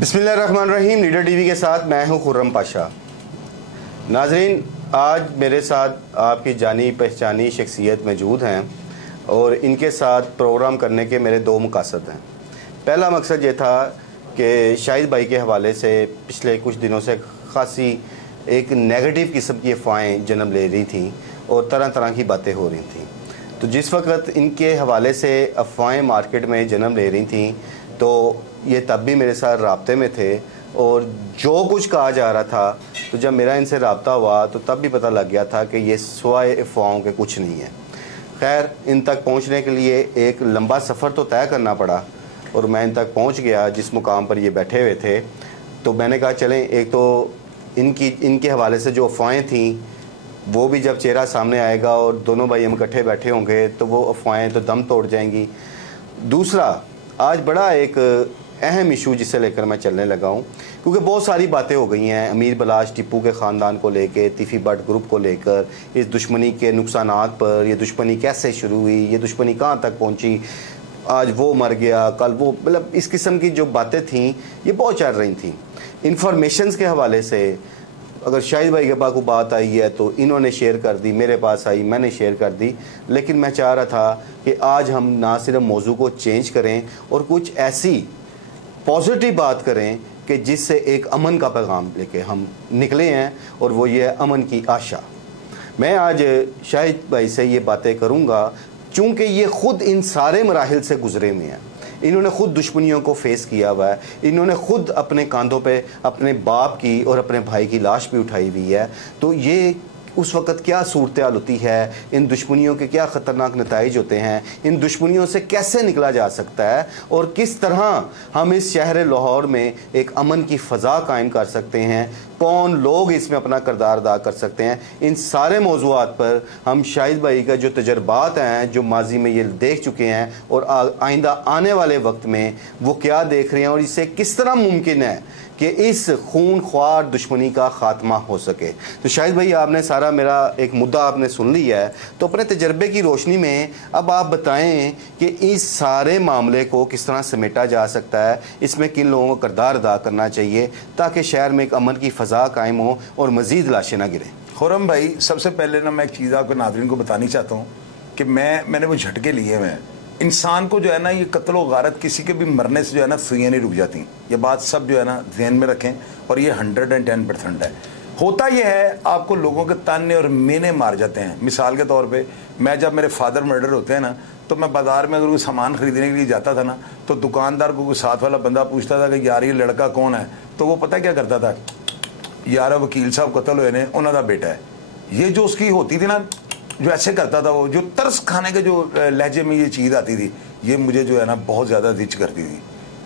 बिस्मिल्लाहिर्रहमानिर्रहीम। Leader TV के साथ मैं हूं खुर्रम पाशा। नाजरीन, आज मेरे साथ आपकी जानी पहचानी शख्सियत मौजूद हैं और इनके साथ प्रोग्राम करने के मेरे दो मकसद हैं। पहला मकसद ये था कि शाहिद भाई के हवाले से पिछले कुछ दिनों से खासी एक नेगेटिव किस्म की अफवाहें जन्म ले रही थी और तरह तरह की बातें हो रही थी। तो जिस वक्त इनके हवाले से अफवाहें मार्केट में जन्म ले रही थी तो ये तब भी मेरे साथ राब्ते में थे और जो कुछ कहा जा रहा था, तो जब मेरा इनसे रब्ता हुआ तो तब भी पता लग गया था कि ये सिवाय अफवाहों के कुछ नहीं है। खैर, इन तक पहुंचने के लिए एक लंबा सफ़र तो तय करना पड़ा और मैं इन तक पहुंच गया जिस मुकाम पर ये बैठे हुए थे। तो मैंने कहा चलें, एक तो इनके हवाले से जो अफवाहें थी वो भी जब चेहरा सामने आएगा और दोनों भाई हम इकट्ठे बैठे होंगे तो वो अफवाहें तो दम तोड़ जाएंगी। दूसरा, आज बड़ा एक अहम इशू जिसे लेकर मैं चलने लगा हूँ, क्योंकि बहुत सारी बातें हो गई हैं अमीर बलाश टिप्पू के ख़ानदान को लेकर, तिफ़ी भट्ट ग्रुप को लेकर, इस दुश्मनी के नुकसानात पर, ये दुश्मनी कैसे शुरू हुई, ये दुश्मनी कहाँ तक पहुँची, आज वो मर गया कल वो, मतलब इस किस्म की जो बातें थीं ये बहुत चल रही थी। इंफॉर्मेशंस के हवाले से अगर शाहिद भाई के पास को बात आई है तो इन्होंने शेयर कर दी, मेरे पास आई, मैंने शेयर कर दी। लेकिन मैं चाह रहा था कि आज हम ना सिर्फ मौजू को चेंज करें और कुछ ऐसी पॉजिटिव बात करें कि जिससे एक अमन का पैगाम लेके हम निकले हैं, और वो ये अमन की आशा। मैं आज शाहिद भाई से ये बातें करूँगा चूँकि ये ख़ुद इन सारे मराहिल से गुजरे हुए हैं। इन्होंने ख़ुद दुश्मनियों को फेस किया हुआ है, इन्होंने ख़ुद अपने कंधों पे अपने बाप की और अपने भाई की लाश भी उठाई हुई है। तो ये उस वक़्त क्या सूरत हाल होती है, इन दुश्मनियों के क्या ख़तरनाक नताइज होते हैं, इन दुश्मनियों से कैसे निकला जा सकता है और किस तरह हम इस शहर लाहौर में एक अमन की फ़ज़ा कायम कर सकते हैं, कौन लोग इसमें अपना किरदार अदा कर सकते हैं। इन सारे मौज़ूआत पर हम शाहिद भाई का जो तजर्बात हैं, जो माजी में ये देख चुके हैं और आइंदा आने वाले वक्त में वो क्या देख रहे हैं और इससे किस तरह मुमकिन है कि इस खून ख्वार दुश्मनी का ख़ात्मा हो सके। तो शाहिद भाई, आपने सारा मेरा एक मुद्दा आपने सुन लिया है, तो अपने तजर्बे की रोशनी में अब आप बताएं कि इस सारे मामले को किस तरह समेटा जा सकता है, इसमें किन लोगों को किरदार अदा करना चाहिए ताकि शहर में एक अमन की फ़ज़ा कायम हो और मज़ीद लाशें ना गिरें। खुर्रम भाई, सबसे पहले ना मैं एक चीज़ आपके नाज़रीन को बतानी चाहता हूँ कि मैंने वो झटके लिए हुए हैं। इंसान को जो है ना, ये कत्ल व गारत किसी के भी मरने से जो है ना सुइयां नहीं रुक जाती। ये बात सब जो है ना ध्यान में रखें और ये 110% है। होता ये है, आपको लोगों के ताने और मेने मार जाते हैं। मिसाल के तौर पे, मैं जब मेरे फादर मर्डर होते हैं ना, तो मैं बाज़ार में अगर कोई सामान खरीदने के लिए जाता था ना, तो दुकानदार को कोई साथ वाला बंदा पूछता था कि यार ये लड़का कौन है, तो वो पता क्या करता था, यार वकील साहब कत्ल हुए ने, उन्हों का बेटा है। ये जो उसकी होती थी ना, जो ऐसे करता था, वो जो तरस खाने के जो लहजे में ये चीज़ आती थी, ये मुझे जो है ना बहुत ज़्यादा रिच करती थी।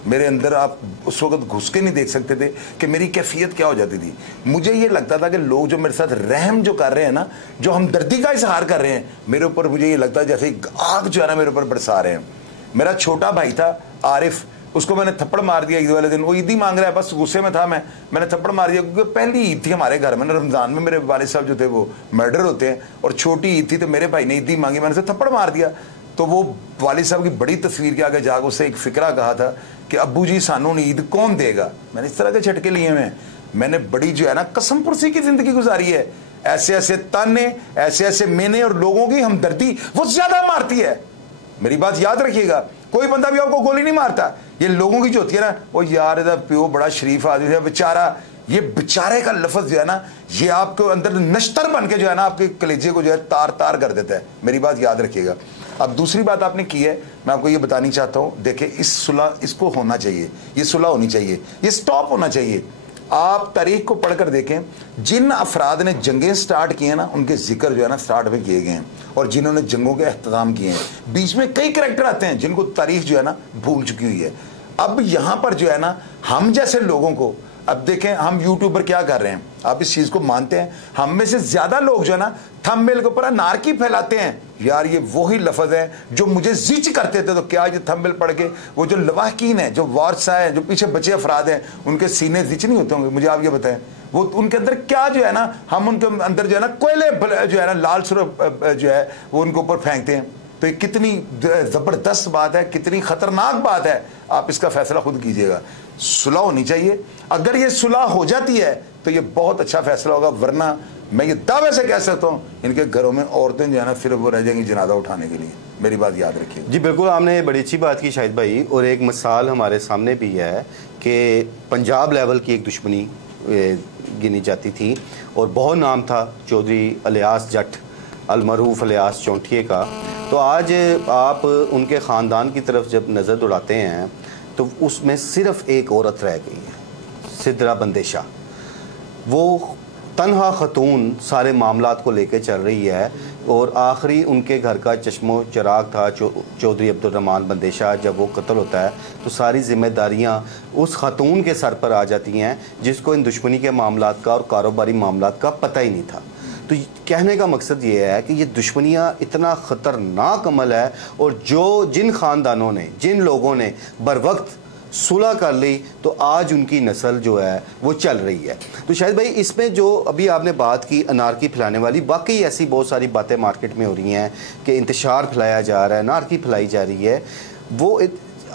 मेरे अंदर आप उस वक्त घुस के नहीं देख सकते थे कि मेरी कैफियत क्या हो जाती थी। मुझे ये लगता था कि लोग जो मेरे साथ रहम जो कर रहे हैं ना, जो हमदर्दी का इजहार कर रहे हैं मेरे ऊपर, मुझे ये लगता है जैसे आग जो है ना मेरे ऊपर बरसा रहे हैं। मेरा छोटा भाई था आरिफ, उसको मैंने थप्पड़ मार दिया ईद वाले दिन। वो ईद ही मांग रहा है, बस गुस्से में था मैंने थप्पड़ मार दिया, क्योंकि पहली ईद थी हमारे घर में। रमज़ान में मेरे वालिद साहब जो थे वो मर्डर होते हैं, और छोटी ईद थी तो मेरे भाई ने ईद ही मांगी, मैंने उसे थप्पड़ मार दिया। तो वो वालिद साहब की बड़ी तस्वीर के आगे जाकर उससे एक फ़िक्रा कहा था कि अब्बू जी सानू ईद कौन देगा। मैंने इस तरह के झटके लिए हुए हैं। मैंने बड़ी जो है ना कसम पुरसी की ज़िंदगी गुजारी है। ऐसे ऐसे ताने, ऐसे ऐसे मेने और लोगों की हमदर्दी वो ज़्यादा मारती है। मेरी बात याद रखिएगा, कोई बंदा भी आपको गोली नहीं मारता। ये लोगों की जो होती है ना, वो यार इधर प्यो बड़ा शरीफ आदमी है बेचारा, ये बेचारे का लफ्ज़ जो है ना, ये आपके अंदर नश्तर बन के जो है ना आपके कलेजे को जो है तार तार कर देता है। मेरी बात याद रखिएगा। अब दूसरी बात आपने की है, मैं आपको ये बतानी चाहता हूँ, देखिए इस सुलह इसको होना चाहिए, ये सुलह होनी चाहिए, ये स्टॉप होना चाहिए। आप तारीख को पढ़कर देखें, जिन अफराद ने जंगें स्टार्ट की हैं ना, उनके जिक्र जो है ना स्टार्ट में किए गए हैं, और जिन्होंने जंगों के एहतमाम किए हैं। बीच में कई करैक्टर आते हैं जिनको तारीख जो है ना भूल चुकी हुई है। अब यहाँ पर जो है ना हम जैसे लोगों को, अब देखें हम यूट्यूबर क्या कर रहे हैं, आप इस चीज़ को मानते हैं, हम में से ज़्यादा लोग जो है ना थंबनेल के ऊपर नारकी फैलाते हैं। यार ये वही लफ्ज़ है जो मुझे जिच करते थे। तो क्या ये थंबनेल पढ़ के वो जो लवाहकीन है, जो वारसा है, जो पीछे बचे अफराद हैं, उनके सीने जिच नहीं होते होंगे? मुझे आप ये बताएं, वो उनके अंदर क्या जो है ना, हम उनके अंदर जो है ना कोयले जो है ना लाल सुरख जो है वो उनके ऊपर फेंकते हैं। तो ये कितनी ज़बरदस्त बात है, कितनी ख़तरनाक बात है, आप इसका फैसला खुद कीजिएगा। सुलह होनी चाहिए। अगर ये सुलह हो जाती है तो ये बहुत अच्छा फैसला होगा, वरना मैं ये दावे से कह सकता हूँ इनके घरों में औरतें जो है ना फिर वो रह जाएंगी जनाजा उठाने के लिए। मेरी बात याद रखिए। जी बिल्कुल, आपने बड़ी अच्छी बात की शाहिद भाई, और एक मिसाल हमारे सामने भी है कि पंजाब लेवल की एक दुश्मनी गिनी जाती थी और बहुत नाम था चौधरी अलियास जट अलमरूफ अलियास चौंठिए का। तो आज आप उनके ख़ानदान की तरफ जब नज़र दौड़ाते हैं तो उसमें सिर्फ़ एक औरत रह गई है, सिद्रा बंदेशा। वो तन्हा खतून सारे मामलात को लेकर चल रही है और आखिरी उनके घर का चश्मो चिराग था चौधरी अब्दुर्रहमान बंदेशा। जब वो कत्ल होता है तो सारी जिम्मेदारियां उस खतून के सर पर आ जाती हैं जिसको इन दुश्मनी के मामलात का और कारोबारी मामलात का पता ही नहीं था। तो कहने का मकसद ये है कि ये दुश्मनियाँ इतना ख़तरनाक अमल है, और जिन ख़ानदानों ने, जिन लोगों ने बर वक्त सुलह कर ली तो आज उनकी नस्ल जो है वो चल रही है। तो शायद भाई इसमें जो अभी आपने बात की अनारकी फैलाने वाली, वाकई ऐसी बहुत सारी बातें मार्केट में हो रही हैं कि इंतशार फैलाया जा रहा है, अनारकी फैलाई जा रही है, वो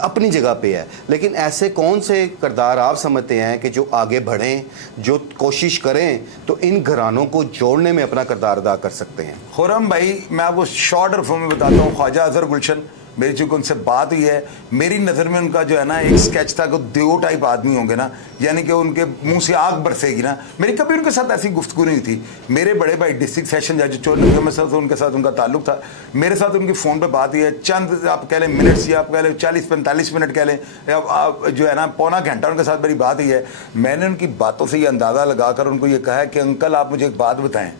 अपनी जगह पे है। लेकिन ऐसे कौन से किरदार आप समझते हैं कि जो आगे बढ़ें, जो कोशिश करें तो इन घरानों को जोड़ने में अपना किरदार अदा कर सकते हैं? खुर्रम भाई, मैं आपको शॉर्टर फॉर्म में बताता हूँ। ख्वाजा अजहर गुलशन, मेरी चूंकि उनसे बात हुई है, मेरी नज़र में उनका जो है ना एक स्केच था कि देव टाइप आदमी होंगे ना, यानी कि उनके मुंह से आग बरसेगी ना। मेरी कभी उनके साथ ऐसी गुफ्तगू नहीं थी। मेरे बड़े भाई डिस्ट्रिक्ट सेशन जज चोर में साथ उनके साथ उनका ताल्लुक था। मेरे साथ उनकी फ़ोन पे बात हुई है, चंद आप कह लें मिनट्स या आप कह लें 40-45 मिनट कह लें, आप जो है ना पौना घंटा उनके साथ मेरी बात हुई है। मैंने उनकी बातों से ये अंदाज़ा लगाकर उनको ये कहा है कि अंकल आप मुझे एक बात बताएं,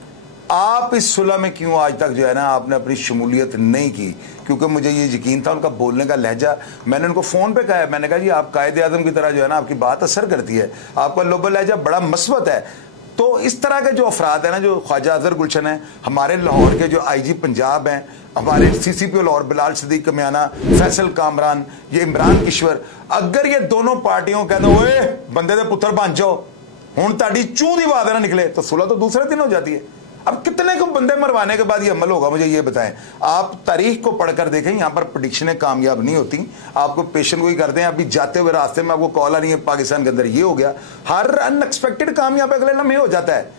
आप इस सुलह में क्यों आज तक जो है ना आपने अपनी शमूलियत नहीं की? क्योंकि मुझे ये यकीन था उनका बोलने का लहजा। मैंने उनको फ़ोन पे कहा है, मैंने कहा जी आप कायदे आज़म की तरह जो है ना आपकी बात असर करती है, आपका लोबल लहजा बड़ा मस्बत है। तो इस तरह के जो अफराद है ना, जो ख्वाजा अजहर गुलशन है, हमारे लाहौर के जो IG पंजाब हैं, हमारे CCP लाहौर बिलाल सदीक कमियाना, फैसल कामरान, ये इमरान किश्वर, अगर ये दोनों पार्टियों कहते ओए बंदे दे पुत्र बन जाओ हुण ताड़ी चूं दी बात ना निकले, तो सुलह तो दूसरे दिन हो जाती है। अब कितने को बंदे मरवाने के बाद ये अमल होगा, मुझे ये बताएं। आप तारीख को पढ़कर देखें, यहाँ पर प्रेडिक्शनें कामयाब नहीं होती। आपको पेशेंट कोई करते हैं, अभी जाते हुए रास्ते में आपको कॉल आ रही है पाकिस्तान के अंदर ये हो गया, हर अनएक्सपेक्टेड कामयाब अगले लम्हे हो जाता है।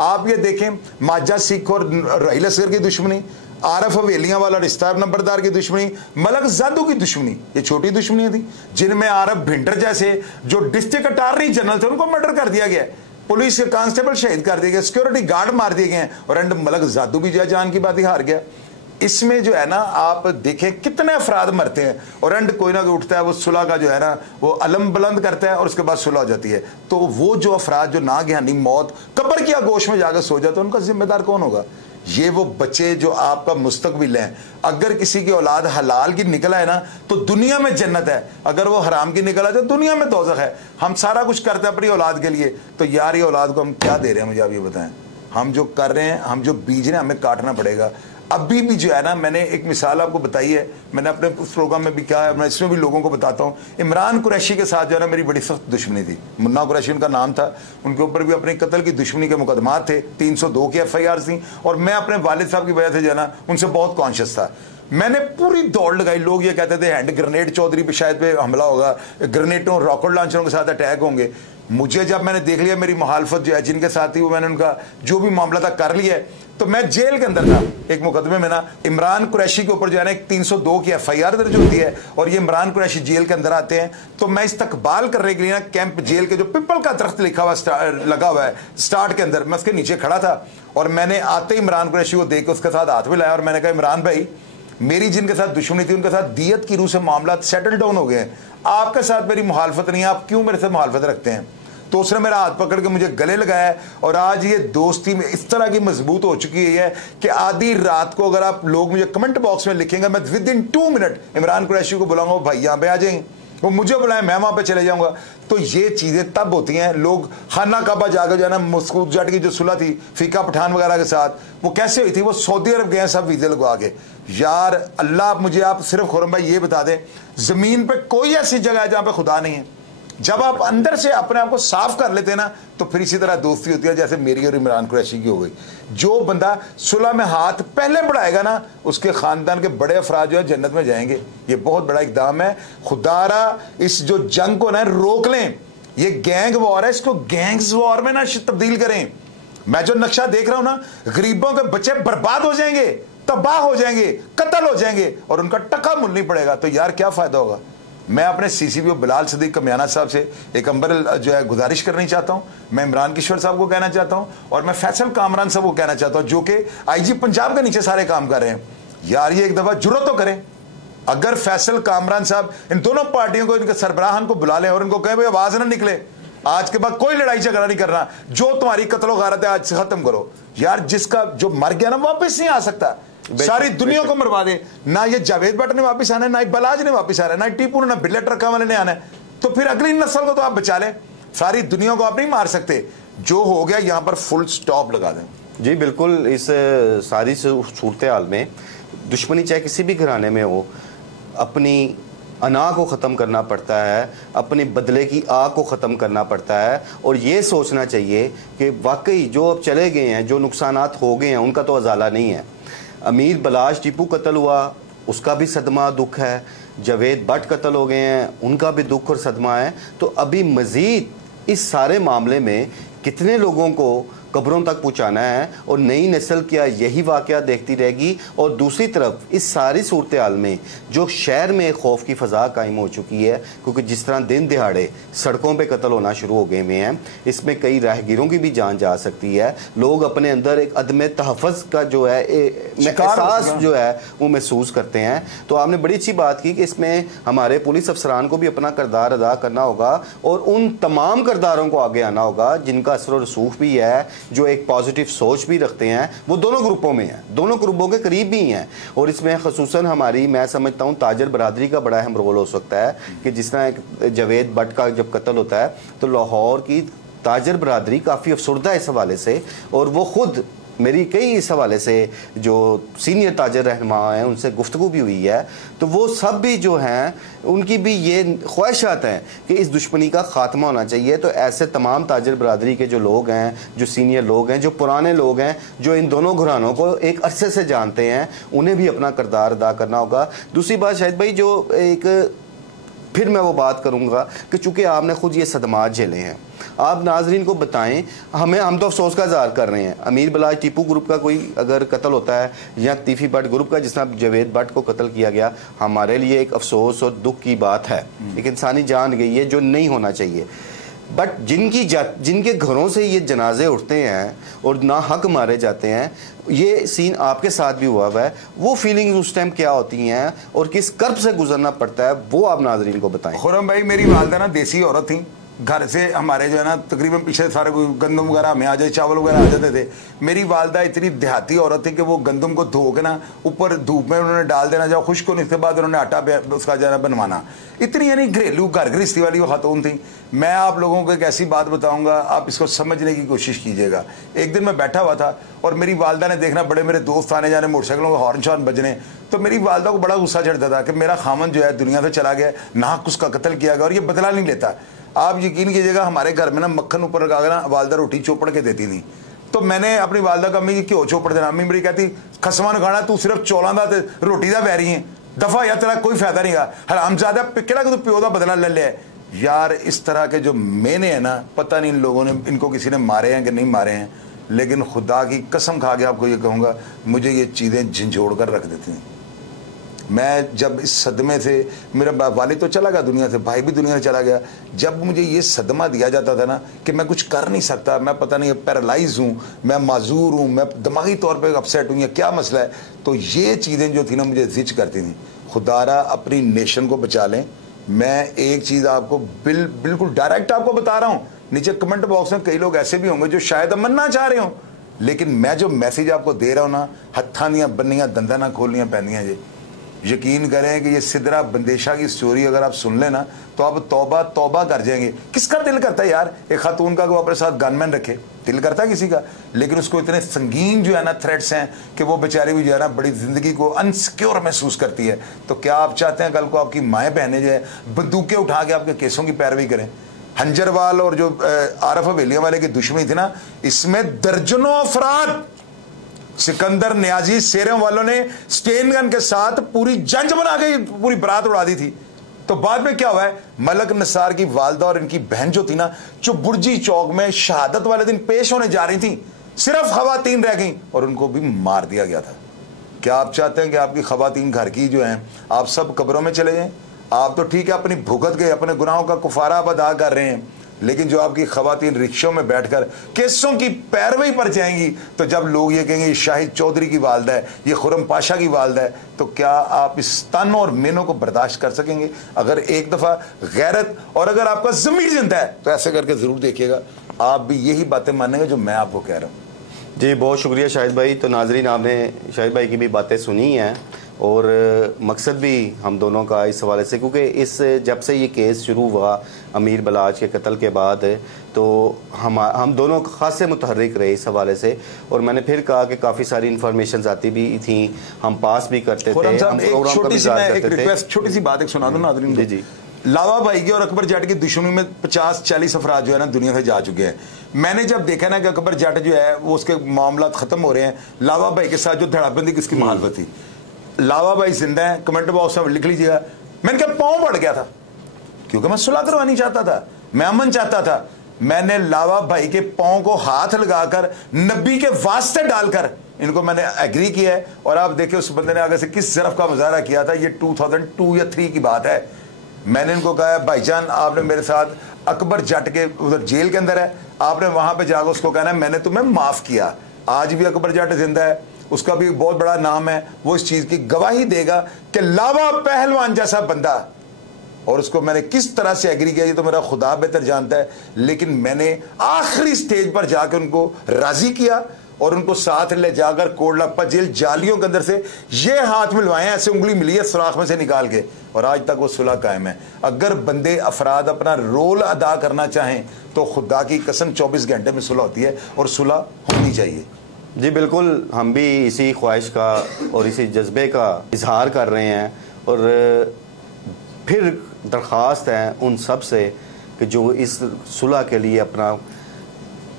आप ये देखें, माजा सिख और राहिल असगर की दुश्मनी, आरफ हवेलियां वाला रिश्ता नंबरदार की दुश्मनी, मलक जादू की दुश्मनी, ये छोटी दुश्मनियां थी जिनमें आरफ भिंडर जैसे जो डिस्ट्रिक्ट अटारनी जनरल थे उनको मर्डर कर दिया गया, पुलिस के कांस्टेबल शहीद कर दिए गए, सिक्योरिटी गार्ड मार दिए गए, और एंड मलक जादू भी जान की बात ही हार गया। इसमें जो है ना आप देखें कितने अफराद मरते हैं, और एंड कोई ना कोई उठता है वो सुलह का जो है ना वो अलम बुलंद करता है और उसके बाद सुलह हो जाती है। तो वो जो अफराद जो नागहानी मौत कब्र की आगोश में जाकर सो जाते हैं, उनका जिम्मेदार कौन होगा? ये वो बच्चे जो आपका मुस्तकबिल है। अगर किसी की औलाद हलाल की निकला है ना तो दुनिया में जन्नत है, अगर वो हराम की निकला तो दुनिया में दोज़ख है। हम सारा कुछ करते हैं अपनी औलाद के लिए, तो यार ये औलाद को हम क्या दे रहे हैं? मुझे आप ये बताएं। हम जो कर रहे हैं, हम जो बीज रहे हैं, हमें काटना पड़ेगा। अभी भी जो है ना, मैंने एक मिसाल आपको बताई है, मैंने अपने उस प्रोग्राम में भी कहा है, मैं इसमें भी लोगों को बताता हूँ। इमरान कुरैशी के साथ जो है ना मेरी बड़ी सख्त दुश्मनी थी। मुन्ना कुरैशी उनका नाम था, उनके ऊपर भी अपने कत्ल की दुश्मनी के मुकदमात थे, 302 की FIR थी, और मैं अपने वालिद साहब की वजह से जो है ना उनसे बहुत कॉन्शियस था। मैंने पूरी दौड़ लगाई। लोग ये कहते थे हैंड ग्रेनेड चौधरी पे शायद पे हमला होगा, ग्रेनेडों रॉकेट लॉन्चरों के साथ अटैक होंगे। मुझे जब मैंने देख लिया मेरी मुखालफत जो है जिनके साथ थी, वो मैंने उनका जो भी मामला था कर लिया है, तो मैं जेल के अंदर था एक मुकदमे में ना, इमरान कुरैशी के ऊपर जो है ना एक 302 की FIR दर्ज होती है, और ये इमरान कुरैशी जेल के अंदर आते हैं। तो मैं इस्तकबाल करने के लिए ना कैंप जेल के जो पिपल का दरख्त लिखा हुआ लगा हुआ है स्टार्ट के अंदर, मैं उसके नीचे खड़ा था, और मैंने आते ही इमरान कुरैशी को देख के उसके साथ हाथ मिलाया, और मैंने कहा इमरान भाई, मेरी जिनके साथ दुश्मनी थी उनके साथ दियत की रूह से मामला सेटल डाउन हो गए हैं, आपके साथ मेरी मुखालफत नहीं है, आप क्यों मेरे से मुखालफत रखते हैं? तो उसने मेरा हाथ पकड़ के मुझे गले लगाया, और आज ये दोस्ती में इस तरह की मजबूत हो चुकी है कि आधी रात को अगर आप लोग मुझे कमेंट बॉक्स में लिखेंगे, मैं with in 2 minute Imran Qureshi को बुलाऊंगा, भाई यहाँ पे आ जाएंगे, वो मुझे बुलाएं, मैं वहां पे चले जाऊंगा। तो ये चीजें तब होती हैं। लोग खाना काबा जाकर जो है ना मसूद जट की जो सुलह थी फीका पठान वगैरह के साथ, वो कैसे हुई थी? वो सऊदी अरब गए सब वीजे लगवा के। यार अल्लाह मुझे आप सिर्फ खुर्रम भाई ये बता दें, जमीन पे कोई ऐसी जगह है जहां पे खुदा नहीं है? जब आप अंदर से अपने आप को साफ कर लेते हैं ना, तो फिर इसी तरह दोस्ती होती है जैसे मेरी और इमरान कुरैशी की हो गई। जो बंदा सुलह में हाथ पहले बढ़ाएगा ना, उसके खानदान के बड़े अफराद जो है जन्नत में जाएंगे। ये बहुत बड़ा इकदाम है। खुदारा इस जो जंग को ना रोक लें। ये गैंग वॉर है, इसको गैंग्स वॉर में ना तब्दील करें। मैं जो नक्शा देख रहा हूं ना, गरीबों के बच्चे बर्बाद हो जाएंगे, तबाह हो जाएंगे, कत्ल हो जाएंगे और उनका टका मुल नहीं पड़ेगा। तो यार क्या फायदा होगा। मैं अपने सीसीपी बिलाल सदीक कमियाना साहब से एक अंबर जो है गुजारिश करनी चाहता हूं। मैं इमरान किशोर साहब को कहना चाहता हूं और मैं फैसल कामरान साहब को कहना चाहता हूं, जो कि आईजी पंजाब के नीचे सारे काम कर रहे हैं। यार ये एक दफा जुर्रत तो करें। अगर फैसल कामरान साहब इन दोनों पार्टियों को, इनके सरबराहान को बुला लें और इनको कहें भाई आवाज ना निकले, आज के बाद कोई लड़ाई झगड़ा नहीं करना, जो तुम्हारी कत्लो गारत है आज से खत्म करो। यार जिसका जो मर गया ना वापस नहीं आ सकता। सारी दुनिया को मरवा दे। ना ये जावेद भट्ट ने वापस आना है, ना बलाज ने वापस आना है, ना टीपू ने, ना बिल्ले ट्रका वाले ने आना है। तो फिर अगली नस्ल को तो आप बचा लें, सारी दुनिया को आप नहीं मार सकते। जो हो गया यहां पर फुल स्टॉप लगा दें। जी बिल्कुल। इस सारी सूरत हाल में दुश्मनी चाहे किसी भी घराने में हो, अपनी अना को ख़त्म करना पड़ता है, अपने बदले की आग को ख़त्म करना पड़ता है। और ये सोचना चाहिए कि वाकई जो अब चले गए हैं, जो नुकसानात हो गए हैं, उनका तो अजाला नहीं है। अमीर बलाश टीपू कत्ल हुआ, उसका भी सदमा दुख है। जावेद भट्ट कत्ल हो गए हैं, उनका भी दुख और सदमा है। तो अभी मज़ीद इस सारे मामले में कितने लोगों को कब्रों तक पहुँचाना है और नई नस्ल क्या यही वाक़या देखती रहेगी। और दूसरी तरफ इस सारी सूरत हाल में जो शहर में खौफ की फ़ज़ा कायम हो चुकी है, क्योंकि जिस तरह दिन दिहाड़े सड़कों पे कत्ल होना शुरू हो गए हुए हैं, इसमें कई राहगीरों की भी जान जा सकती है। लोग अपने अंदर एक अदम तहफ़्फ़ुज़ का जो है एहसास जो है वो महसूस करते हैं। तो आपने बड़ी अच्छी बात की कि इसमें हमारे पुलिस अफसरान को भी अपना किरदार अदा करना होगा और उन तमाम किरदारों को आगे आना होगा जिनका असर और रसूख भी है, जो एक पॉजिटिव सोच भी रखते हैं। वो दोनों ग्रुपों में हैं, दोनों ग्रुपों के करीब भी हैं। और इसमें खसूसन हमारी, मैं समझता हूँ, ताजर बरादरी का बड़ा अहम रोल हो सकता है कि जिस तरह एक जावेद भट्ट का जब कत्ल होता है तो लाहौर की ताजर बरादरी काफ़ी अफसुर्दा है इस हवाले से। और वो खुद मेरी कई इस हवाले से जो सीनियर ताजर रहनुमा हैं उनसे गुफ्तगू भी हुई है, तो वो सब भी जो हैं उनकी भी ये ख्वाहिशात हैं कि इस दुश्मनी का ख़ात्मा होना चाहिए। तो ऐसे तमाम ताजर बरादरी के जो लोग हैं, जो सीनियर लोग हैं, जो पुराने लोग हैं, जो इन दोनों घरानों को एक अरसे से जानते हैं, उन्हें भी अपना किरदार अदा करना होगा। दूसरी बात शायद भाई, जो एक फिर मैं वो बात करूंगा कि चूंकि आपने खुद ये सदमात झेले हैं, आप नाजरीन को बताएं। हम तो अफसोस का इज़हार कर रहे हैं। अमीर बलाज टीपू ग्रुप का कोई अगर कत्ल होता है या तीफी भट्ट ग्रुप का जिस तरह जावेद भट्ट को कत्ल किया गया, हमारे लिए एक अफसोस और दुख की बात है। एक इंसानी जान गई है जो नहीं होना चाहिए। बट जिनके घरों से ये जनाजे उठते हैं और ना हक मारे जाते हैं, ये सीन आपके साथ भी हुआ है, वो फीलिंग्स उस टाइम क्या होती हैं और किस कर्ब से गुजरना पड़ता है, वो आप नाजरीन को बताएं। खुरम भाई, मेरी वालदा ना देसी औरत थी। घर से हमारे जो है ना तकरीबन पीछे सारे गंदम वगैरह हमें आ जाए, चावल वगैरह आ जाते थे। मेरी वालदा इतनी देहाती औरत थी कि वो गंदम को धो के ना ऊपर धूप में उन्होंने डाल देना, जब खुश्क होने के बाद उन्होंने आटा उसका जो है बनवाना। इतनी यानी घरेलू घर गृहस्थी वाली वो खातून थी। मैं आप लोगों को एक ऐसी बात बताऊंगा, आप इसको समझने की कोशिश कीजिएगा। एक दिन मैं बैठा हुआ था और मेरी वालदा ने देखना, बड़े मेरे दोस्त आने जाने, मोटरसाइकिलों के हॉर्न शॉर्न बजने, तो मेरी वालदा को बड़ा गुस्सा चढ़ता था कि मेरा खामन जो है दुनिया से चला गया, नाहक उसका कत्ल किया गया और ये बदला नहीं लेता। आप यकीन कीजिएगा, हमारे घर में ना मक्खन ऊपर लगा ना वालदा रोटी चोपड़ के देती थी। तो मैंने अपनी वालदा का अम्मी क्यों चोपड़ देना, अम्मी मेरी कहती खसमा ने खाना, तू सिर्फ चौलों का रोटी का बैरी है, दफा या तेरा कोई फायदा नहीं गा, हरामजादा केड़ा कि तू प्यो का बदला ले लिया। यार इस तरह के जो मैंने है ना, पता नहीं इन लोगों ने, इनको किसी ने मारे हैं कि नहीं मारे हैं, लेकिन खुदा की कसम खा के आपको ये कहूँगा, मुझे ये चीज़ें झंझोड़ कर रख देती हैं। मैं जब इस सदमे से, मेरा वालिद तो चला गया दुनिया से, भाई भी दुनिया से चला गया, जब मुझे ये सदमा दिया जाता था ना कि मैं कुछ कर नहीं सकता, मैं पता नहीं पैरालाइज हूँ, मैं माजूर हूँ, मैं दिमागी तौर पे अपसेट हूँ, या क्या मसला है, तो ये चीज़ें जो थी ना मुझे जिच करती थी। खुदारा अपनी नेशन को बचा लें। मैं एक चीज़ आपको बिल्कुल डायरेक्ट आपको बता रहा हूँ, नीचे कमेंट बॉक्स में कई लोग ऐसे भी होंगे जो शायद अमन ना चाह रहे हों, लेकिन मैं जो मैसेज आपको दे रहा हूँ ना, हत्था दियाँ बन्नियाँ दंदा ना खोलनियाँ पैंदियाँ जी। यकीन करें कि ये सिदरा बंदेशा की स्टोरी अगर आप सुन लेना तो आप तौबा तौबा कर जाएंगे। किसका दिल करता है यार एक खातून का, वो अपने साथ गनमैन रखे, दिल करता है किसी का, लेकिन उसको इतने संगीन जो है ना थ्रेट्स हैं कि वो बेचारी भी जो है ना बड़ी ज़िंदगी को अनसिक्योर महसूस करती है। तो क्या आप चाहते हैं कल को आपकी माएँ बहनें जो है बंदूकें उठा के आपके केसों की पैरवी करें? हंजरवाल और जो आरफ हवेलियां वाले की दुश्मनी थी ना, इसमें दर्जनों अफराद, सिकंदर न्याजी शेरों वालों ने स्टेन गन के साथ पूरी जंज बना के पूरी बारात उड़ा दी थी। तो बाद में क्या हुआ है, मलक निसार की वालदा और इनकी बहन जो थी ना, जो बुर्जी चौक में शहादत वाले दिन पेश होने जा रही थी, सिर्फ खवातीन रह गई और उनको भी मार दिया गया था। क्या आप चाहते हैं कि आपकी खवातीन घर की जो हैं आप सब कब्रों में चले जाएं? आप तो ठीक है अपनी भुगत गए, अपने गुनाहों का कुफारा आप अदा कर रहे हैं, लेकिन जो आपकी खवातीन रिक्शों में बैठकर केसों की पैरवी पर जाएंगी, तो जब लोग ये कहेंगे शाहिद चौधरी की वालदा है, ये खुर्रम पाशा की वालदा है, तो क्या आप इस तन और मेनों को बर्दाश्त कर सकेंगे? अगर एक दफ़ा गैरत और अगर आपका ज़मीर जिंदा है तो ऐसे करके ज़रूर देखिएगा, आप भी यही बातें मानेंगे जो मैं आपको कह रहा हूँ। जी बहुत शुक्रिया शाहिद भाई। तो नाजरीन, आपने शाहिद भाई की भी बातें सुनी हैं और मकसद भी हम दोनों का इस हवाले से, क्योंकि इस जब से ये केस शुरू हुआ अमीर बलाच के कत्ल के बाद, तो हम दोनों खासे मुतहर्रिक रहे इस हवाले से। और मैंने फिर कहा कि काफ़ी सारी इन्फॉर्मेशन आती भी थी, हम पास भी करते थे, हम प्रोग्राम का भी करते थे। छोटी सी बात एक सुना दो नाज़रीन। जी जी। लावा भाई की और अकबर जट की दुश्मनी में 50-40 अफराद जो है ना दुनिया से जा चुके हैं। मैंने जब देखा ना कि अकबर जट जो है वो उसके मामला खत्म हो रहे हैं, लावा भाई के साथ जो धड़ाबंदी किसकी महालत थी, लावा भाई जिंदा है, कमेंट बॉक्स में लिख लीजिएगा। मैंने कहा पाँव बढ़ गया था क्योंकि मैं सुलह करवानी चाहता था, मैं अमन चाहता था। मैंने लावा भाई के पाँव को हाथ लगाकर नबी के वास्ते डालकर इनको मैंने एग्री किया है। और आप देखिए उस बंदे ने आगे से किस ज़रफ़ का मुजाहरा किया था। ये 2002 या 3 की बात है। मैंने इनको कहा भाईजान आपने मेरे साथ अकबर जट के उधर जेल के अंदर है, आपने वहां पे जाकर उसको कहना है मैंने तुम्हें माफ किया। आज भी अकबर जट जिंदा है, उसका भी बहुत बड़ा नाम है, वो इस चीज की गवाही देगा कि लावा पहलवान जैसा बंदा, और उसको मैंने किस तरह से एग्री किया ये तो मेरा खुदा बेहतर जानता है, लेकिन मैंने आखिरी स्टेज पर जाकर उनको राजी किया और उनको साथ ले जाकर कोटलापा जेल जालियों के अंदर से ये हाथ मिलवाए, ऐसे उंगली मिली है सुराख में से निकाल के, और आज तक वो सुलह कायम है। अगर बंदे अफराद अपना रोल अदा करना चाहें तो खुदा की कसम 24 घंटे में सुलह होती है और सुलह होनी चाहिए। जी बिल्कुल, हम भी इसी ख्वाहिश का और इसी जज्बे का इजहार कर रहे हैं। और फिर दरख्वास्त है उन सब से कि जो इस सुलह के लिए अपना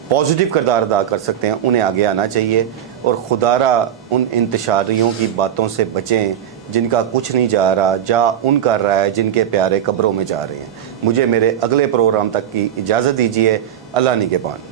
पॉजिटिव किरदार अदा कर सकते हैं, उन्हें आगे आना चाहिए और खुदारा उन इंतशारियों की बातों से बचें जिनका कुछ नहीं जा रहा, जा उन कर रहा है जिनके प्यारे कब्रों में जा रहे हैं। मुझे मेरे अगले प्रोग्राम तक की इजाज़त दीजिए। अल्लाह निगहबान।